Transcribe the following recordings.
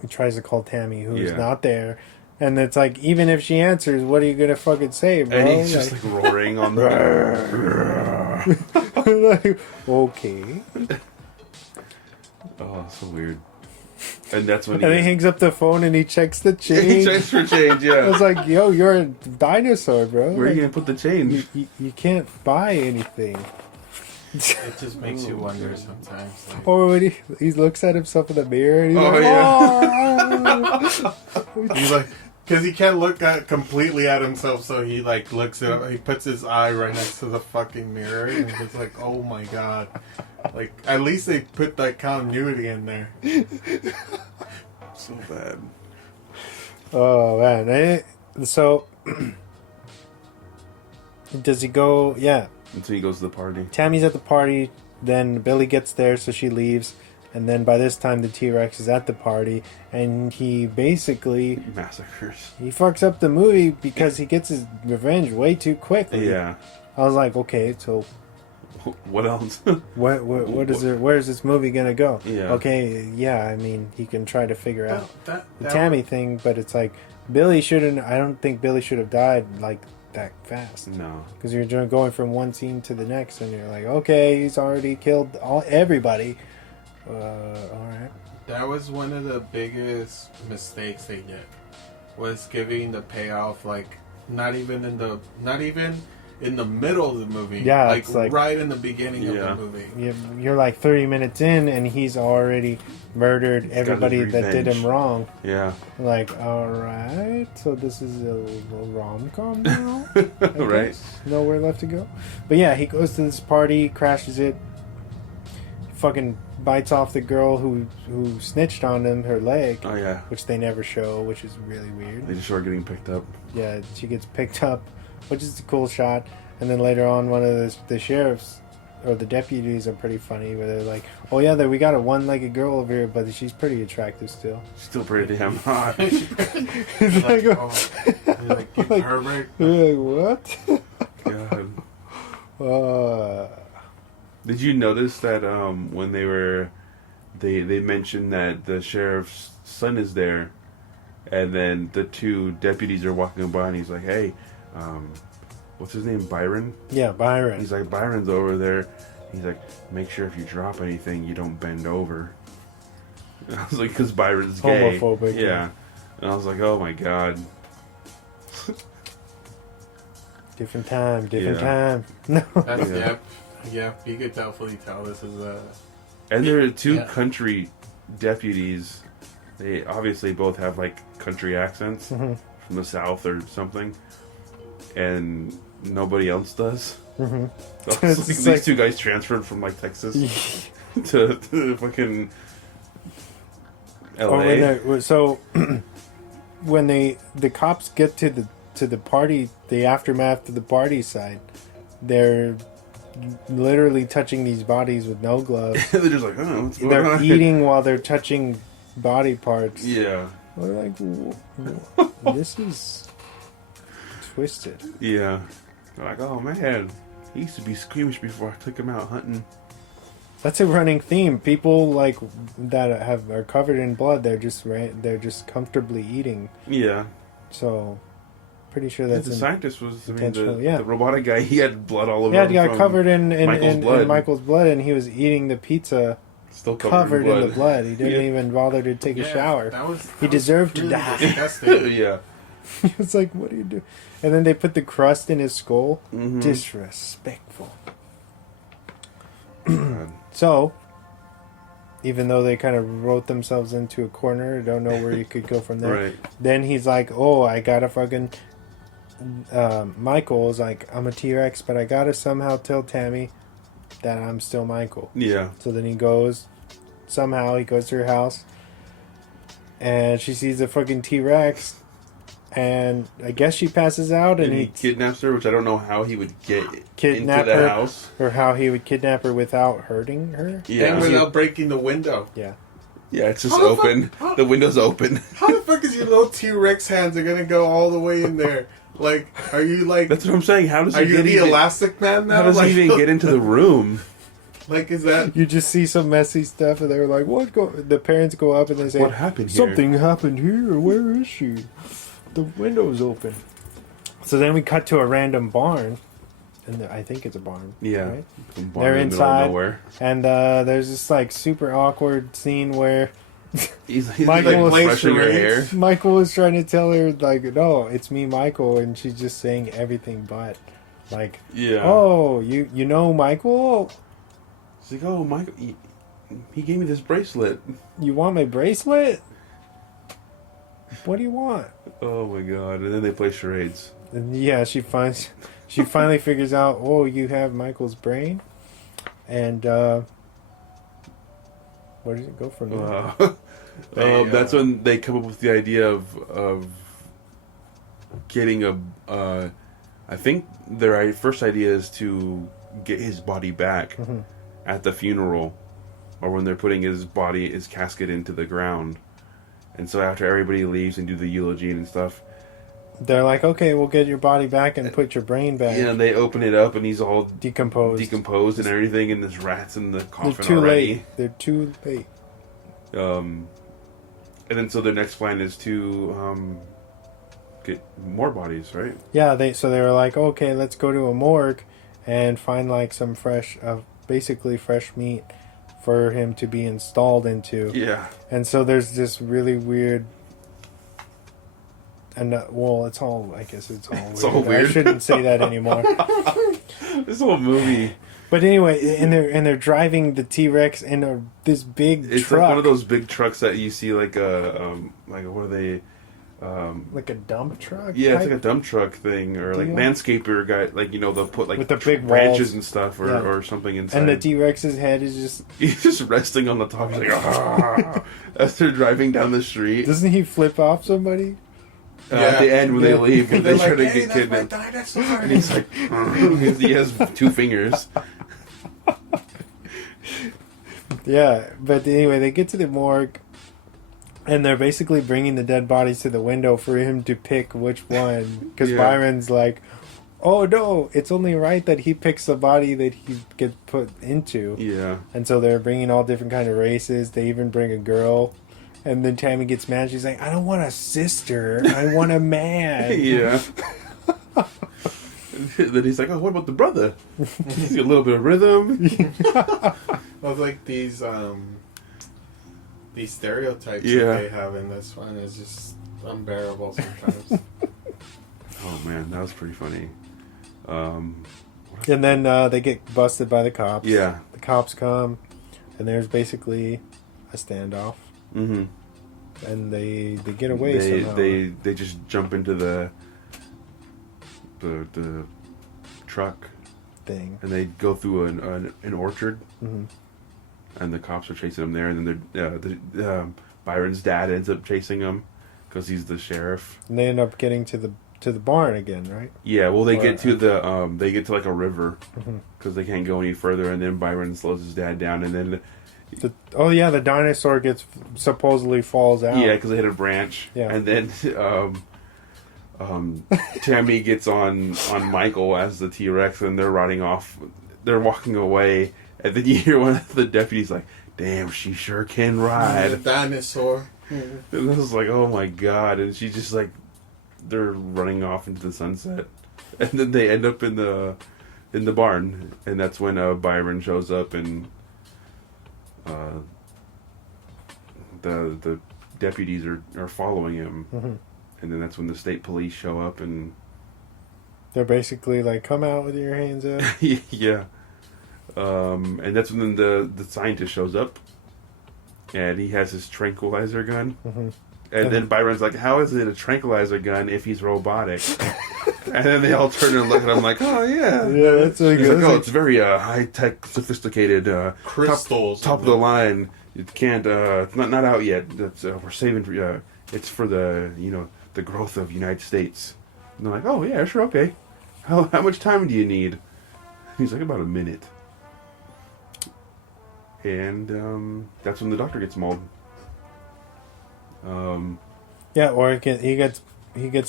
he tries to call Tammy, who's not there. And it's like, even if she answers, what are you gonna fucking say, bro? And he's just like roaring on the... like, okay. Oh, so weird. And that's when he hangs up the phone and he checks the change. He checks for change, yeah. I was like, yo, you're a dinosaur, bro. Where are you gonna put the change? You can't buy anything. It just makes you wonder sometimes. Like... Or when he looks at himself in the mirror and he's he's like, because he can't look completely at himself, so he like looks at, he puts his eye right next to the fucking mirror, and it's like, oh my god, like at least they put that continuity in there. So bad. Oh man, so does he go? Yeah. Until he goes to the party. Tammy's at the party. Then Billy gets there, so she leaves. And then by this time, the T-Rex is at the party, and he basically massacres. He fucks up the movie because he gets his revenge way too quickly. Yeah. I was like, okay, so what else? what is there? Where's this movie gonna go? Yeah. Okay, yeah. I mean, he can try to figure out the Tammy thing, but it's like Billy shouldn't. I don't think Billy should have died like that fast. No, because you're going from one scene to the next, and you're like, okay, he's already killed everybody. All right. That was one of the biggest mistakes they did, was giving the payoff like not even in the middle of the movie. Yeah, like it's like right in the beginning of the movie. You're like 30 minutes in, and he's already murdered everybody that did him wrong. Yeah. Like, all right, so this is a rom-com now. Right. Nowhere left to go. But yeah, he goes to this party, crashes it. Fucking bites off the girl who snitched on him, her leg. Oh yeah. Which they never show, which is really weird. They just show her getting picked up. Yeah, she gets picked up, which is a cool shot. And then later on, one of the sheriffs or the deputies are pretty funny, where they're like, "Oh yeah, we got a one-legged girl over here, but she's pretty attractive still." Still pretty damn hot. It's like, what? God. Did you notice that when they mentioned that the sheriff's son is there, and then the two deputies are walking by, and he's like, "Hey, what's his name? Byron?" Yeah, Byron. He's like, "Byron's over there." He's like, "Make sure if you drop anything, you don't bend over." And I was like, "Because Byron's gay." Homophobic. Yeah. And I was like, "Oh my god." Different time. No. That's, yeah, you could definitely tell this is a... And there are two country deputies. They obviously both have, like, country accents from the South or something. And nobody else does. Mm-hmm. So these two guys transferred from, like, Texas to fucking L.A. So, when the cops get to the party, the aftermath of the party side, they're literally touching these bodies with no gloves. They're just like, oh, what's going They're on? eating while they're touching body parts. Yeah. We're like, this is twisted. Yeah. They're like, oh man, he used to be squeamish before I took him out hunting. That's a running theme. People like that are covered in blood. They're just comfortably eating. Yeah. So. Pretty sure that's the scientist was. I mean, the robotic guy. He had blood all over. Yeah, he got covered in blood. Michael's blood, and he was eating the pizza. Still covered in the blood. He didn't even bother to take a shower. He deserved to die. Yeah. He was like, "What do you do?" And then they put the crust in his skull. Mm-hmm. Disrespectful. So, even though they kind of wrote themselves into a corner, don't know where you could go from there. Right. Then he's like, "Oh, I gotta fucking." Michael's like, I'm a T-Rex, but I gotta somehow tell Tammy that I'm still Michael. Yeah. So then he goes to her house, and she sees a fucking T-Rex, and I guess she passes out, and he kidnaps her, which I don't know how he would get kidnap into the her, house, or how he would kidnap her without hurting her. Yeah, and without breaking the window. Yeah. Yeah, it's just open. The window's open. How the fuck is your little T-Rex hands are gonna go all the way in there? Like, are you like... That's what I'm saying. How does he get the Elastic Man now? How does he even get into the room? Like, is that... You just see some messy stuff, and they're like, "What?" The parents go up and they say, What happened here? Something happened here. Where is she? The window's open. So then we cut to a random barn, and I think it's a barn. Yeah, right? barn They're in the middle of inside, nowhere. and there's this like super awkward scene where He's Michael like was brushing her hair. Michael was trying to tell her like, "No, it's me, Michael," and she's just saying everything but, like, Yeah. "Oh, you know Michael? She's like, "Oh, Michael, he gave me this bracelet." You want my bracelet? What do you want?" Oh my god! And then they play charades. And yeah, she finally figures out, "Oh, you have Michael's brain," and where does it go from there? That's when they come up with the idea of getting a. I think their first idea is to get his body back at the funeral, or when they're putting his casket into the ground. And so after everybody leaves and do the eulogy and stuff, They're like, "Okay, we'll get your body back and put your brain back." yeah, and they open it up and he's all Decomposed and everything, and there's rats in the They're coffin too already. late. They're too late. And then so their next plan is to get more bodies, right? Yeah, they were like, "Okay, let's go to a morgue and find like some fresh, basically fresh meat for him to be installed into." Yeah. And so there's this really weird, and well, it's all, I guess it's all It's weird. all weird. I shouldn't say that anymore. This whole movie. But anyway, and they're driving the T-Rex in this big It's truck. like one of those big trucks that you see like what are they? Like a dump truck? Yeah, it's type? like a dump truck thing, or like Deal? landscaper guy, like they'll put like With the big branches walls. and stuff, or, Yeah. or something inside. And the T-Rex's head is just... He's just resting on the top. He's like, "Ah," as they're driving down the street. Doesn't he flip off somebody? At the end when they leave, and They're they try to "Hey, get that's my kidnapped, dinosaur." and he's like, he has 2 fingers. Yeah, but anyway, they get to the morgue, and they're basically bringing the dead bodies to the window for him to pick which one. Because Yeah. Byron's like, "Oh no, it's only right that he picks the body that he gets put into." Yeah. And so they're bringing all different kind of races. They even bring a girl. And then Tammy gets mad. She's like, "I don't want a sister. I want a man." Yeah. Then he's like, "Oh, what about the brother? He's got a little bit of rhythm." I was like, these stereotypes Yeah. that they have in this one is just unbearable sometimes. Oh man, that was pretty funny. And then they get busted by the cops. Yeah. The cops come, and there's basically a standoff. Mm-hmm. And they get away somehow. They just jump into the truck thing. and they go through an orchard, Mhm. and the cops are chasing them there, and then Byron's dad ends up chasing them because he's the sheriff. And they end up getting to the barn again, right? Yeah, well, they Or- get to they get to like a river Mhm. because they can't go any further, and then Byron slows his dad down, and then The dinosaur supposedly falls out. yeah, because they hit a branch, Yeah. and then Tammy gets on Michael as the T-Rex, and they're riding off. They're walking away, and then you hear one of the deputies like, "Damn, she sure can The ride." dinosaur. And I was like, "Oh my god!" And she's just like, they're running off into the sunset, and then they end up in the barn, and that's when Byron shows up, and the deputies are following him. Mhm. And then that's when the state police show up, and They're basically like, "Come out with your hands up." yeah, and that's when the scientist shows up, and he has his tranquilizer gun, Mhm. and then Byron's like, "How is it a tranquilizer gun if he's robotic?" And then they all turn and look at him like, "Oh yeah, Yeah, that's what He's he like, goes. "Oh, it's very high tech, sophisticated, Crystals. top of the line. It can't, it's not out yet. That's we're saving for it's for the the growth of United States." And they're like, "Oh yeah, sure, okay. How much time do you need?" He's like, "About a minute." And that's when the doctor gets mauled. Yeah, or he gets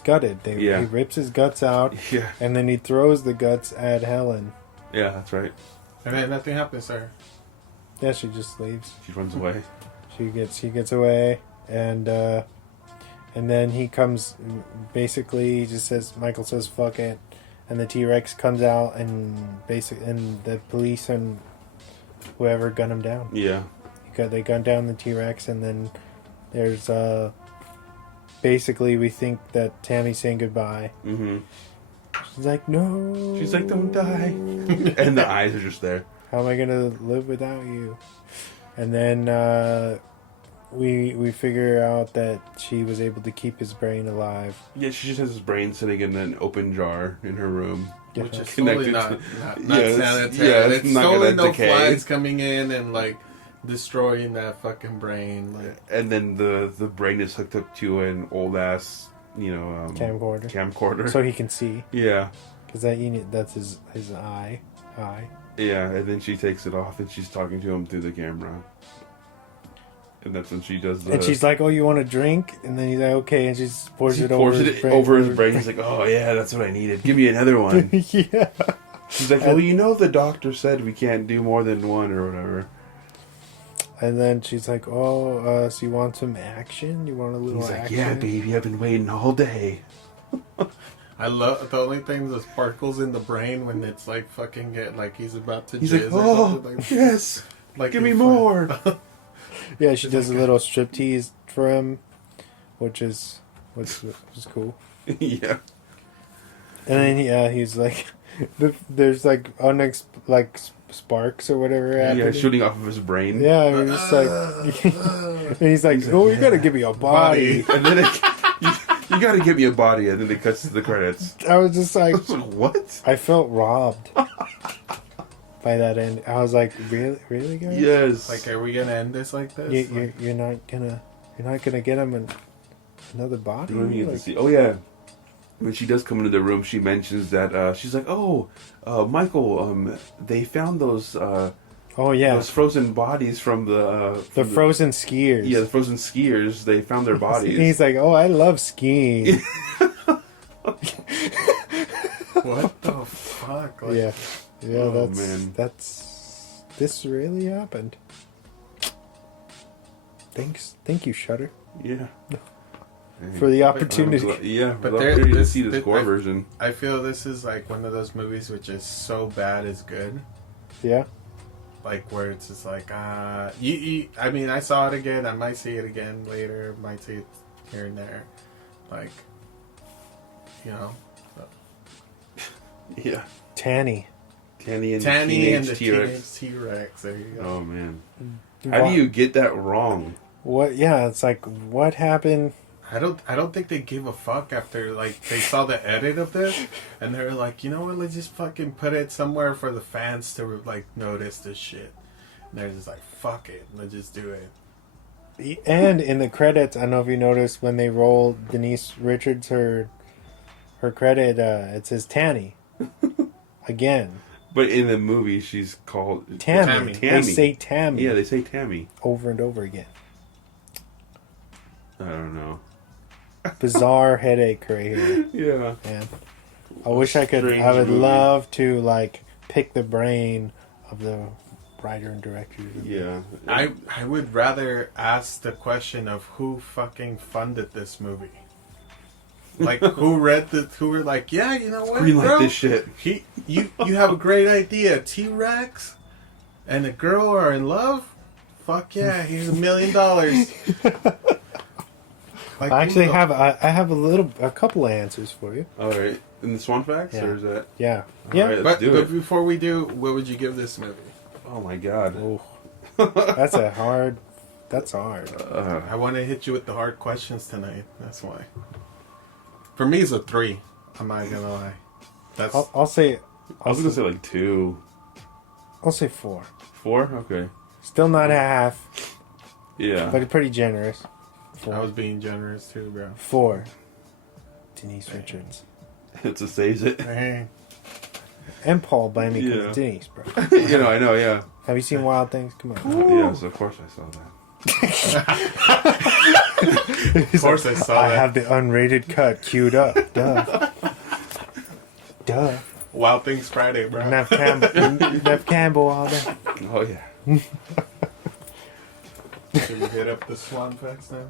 gutted. Yeah. He rips his guts out, Yeah, and then he throws the guts at Helen. yeah, that's right. And then nothing happens to her. Yeah, she just leaves. She runs away. He gets away, and then he comes. Basically, he just says, Michael says, "Fuck it," and the T-Rex comes out, and the police and whoever gun him down. Yeah. They gun down the T-Rex, and then there's basically we think that Tammy's saying goodbye. Mm-hmm. She's like, no. She's like, don't die. And the eyes are just there. How am I gonna live without you? And then we figure out that she was able to keep his brain alive. Yeah, she just has his brain sitting in an open jar in her room. Yeah. Which is Connected totally to- not Yeah, sanitary. yeah, It's not totally gonna no decay. flies coming in and like destroying that fucking brain. Like, And then the brain is hooked up to an old ass, camcorder. So he can see. Yeah. Because that's his eye. Yeah, and then she takes it off and she's talking to him through the camera. And that's when she does the... And she's like, oh, you want a drink? And then he's like, okay. And she just pours it over his brain. He's like, oh, yeah, that's what I needed. Give me another one. Yeah. She's like, well, you know the doctor said we can't do more than one or whatever. And then she's like, oh, so you want some action? You want a little He's like, action? yeah, baby, I've been waiting all day. I love the only thing that sparkles in the brain when it's like fucking like he's about to. He's jizz like, or oh, something, like, yes, like give me in more. Yeah, she does a little striptease for him, which is cool. Yeah. And then he's like, there's like sparks or whatever. Yeah, happening. shooting off of his brain. Yeah, and he's like, and he's like, oh, you gotta give me a body. And then you gotta give me a body, and then it cuts to the credits. I was just like, what? I felt robbed by that end. I was like, really, guys? Yes. Like, are we gonna end this like this? You're not gonna get him another body. You don't even get to Like, see. Oh yeah. When she does come into the room, she mentions that she's like, "Oh, Michael, they found those those frozen bodies from the frozen skiers. Yeah, the frozen skiers. They found their bodies." And he's like, "Oh, I love skiing." What the fuck? Like, yeah, Oh, man. This really happened. Thank you, Shudder, Yeah. for the opportunity. But but there- to this- see this gore version. I feel this is like one of those movies which is so bad is good. Yeah, Like where it's just like I mean, I saw it again. I might see it again later. Might see it here and there. Like, you know, Yeah. Tanny. Tanny and the the T-Rex. teenage T-Rex. There you go. Oh man. How do you get that wrong? What? Yeah, it's like what happened. I don't think they give a fuck after like they saw the edit of this and they were like, you know what, let's just fucking put it somewhere for the fans to like notice this shit. And they're just like, fuck it, let's just do it. And in the credits, I don't know if you noticed when they roll Denise Richards her credit, it says Tanny again. But in the movie, she's called Tammy. Tammy. They say Tammy. Yeah, they say Tammy. over and over again. I don't know. Bizarre headache right here, Yeah. man. I wish I could. Strange I would movie. love to like pick the brain of the writer and director. Yeah. I would rather ask the question of who fucking funded this movie. Like who were like, yeah, you know what, Greenlight bro? this shit. You have a great idea. T-Rex and a girl are in love? Fuck yeah, here's $1 million. Like, I actually who the- have. I have a couple of answers for you. All right. In the Swan Facts, Yeah. or is that? Yeah. All Yeah. right, let's But, do but it. before we do, what would you give this movie? Oh my god. Oh, that's a hard. That's hard. I want to hit you with the hard questions tonight. That's why. For me, it's a 3. I'm not gonna lie. That's I'll say. I was gonna say like 2. I'll say 4. 4? Okay. Still not half, Yeah. but pretty generous. 4. I was being generous too, bro. 4. Denise Richards It's a saves it. Dang. and Paul Blaney Yeah. with Denise, bro. You know, I know, yeah. Have you seen Wild Things? Come on. Yes, of course I saw that. Of course, I saw I that. have the unrated cut queued up. Duh. Duh. Wild Things Friday, bro. Nev Campbell all day. Oh yeah. Should we hit up the Swan Facts now?